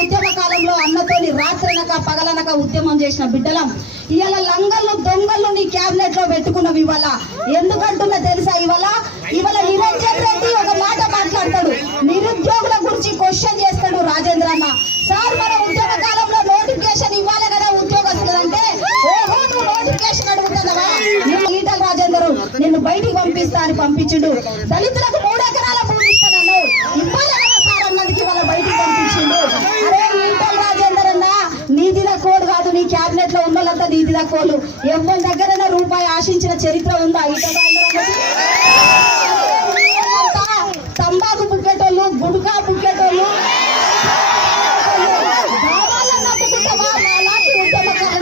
ఉద్యమ కాలంలో అన్నతోని రాత్రనక పగలనక ఉద్యమం చేసిన బిడ్డలం ఇవాళ లంగళ్ళు దొంగళ్ళు నీ క్యాబినెట్లో పెట్టుకున్నవి ఇవాళ ఎందుకంటున్నా తెలుసా ఇవాళ ఇవాళ నిరంజన్ రెడ్డి ఒక మాట మాట్లాడతాడు. నిరుద్యోగుల గురించి క్వశ్చన్ చేస్తాడు రాజేంద్ర అన్న. సార్ మన ఉద్యమ కాలంలో నోటిఫికేషన్ ఇవ్వాలి కదా ఉద్యోగస్తులంటే ఓహో నువ్వు నోటిఫికేషన్ ఈటల రాజేందరు నిన్ను బయటికి పంపిస్తా అని పంపించిండు. దళితులకు క్యాబినెట్లో ఉన్న వాళ్ళంతా నీతిద కోలు ఎవరి దగ్గరైనా రూపాయి ఆశించిన చరిత్ర ఉందా? తంబాకు బుక్కెటోళ్ళు గుడుకా బుక్కెటోళ్ళు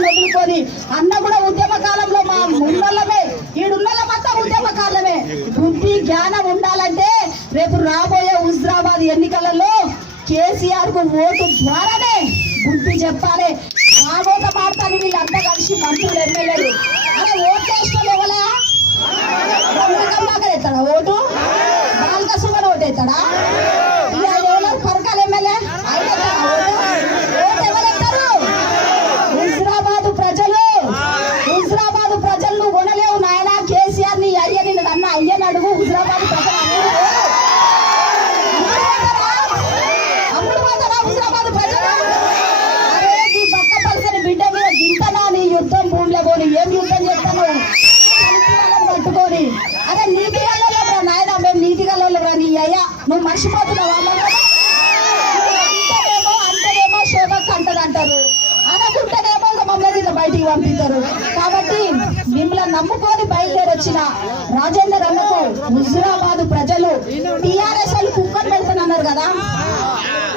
వదులుకొని. అన్న కూడా ఉద్యమ కాలంలో మా ఉన్నోళ్ళమే ఉద్యమ ఉద్యమకాలమే బుద్ధి జ్ఞానం ఉండాలంటే రేపు రాబోయే హుజరాబాద్ ఎన్నికలలో కేసీఆర్కు ఓటు ద్వారానే బుద్ధి చెప్పాలి. కాబోత మాట్లాడి వీళ్ళంతా కలిసి మంత్రులు ఎమ్మెల్యేలు. అలా ఓటు వేసిన ఎవలా? ఎత్తాడా ఓటు? బాలకృష్ణ ఓటు ఎత్తాడా ఎవరు? పరకాల ఎమ్మెల్యే? ప్రజలు హుజరాబాదు ప్రజలు. నువ్వు కొనలేవు నాయన. కేసీఆర్ని అయ్య నిన్ను అన్న అయ్యని అడుగు. హుజరాబాద్ నువ్వు మర్చిపోతున్నావా మమ్మల్ని? అంటేనేమో అంటేనేమో శోభక్ అంటది అంటారు. అనకుంటేనేమో మమ్మల్ని ఇట్లా బయటికి పంపిస్తారు. కాబట్టి మిమ్మల్ని నమ్ముకొని బయలుదేరొచ్చిన రాజేందర్ అన్నకు హుజురాబాద్ ప్రజలు టిఆర్ఎస్ వాళ్ళు కుక్కర్ పెడుతున్నారు కదా.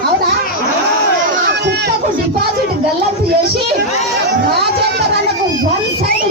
అవునా? ఆ కుక్కకు డిపాజిట్ గల్లంపు చేసి రాజేందర్ అన్నకు వన్ సైడ్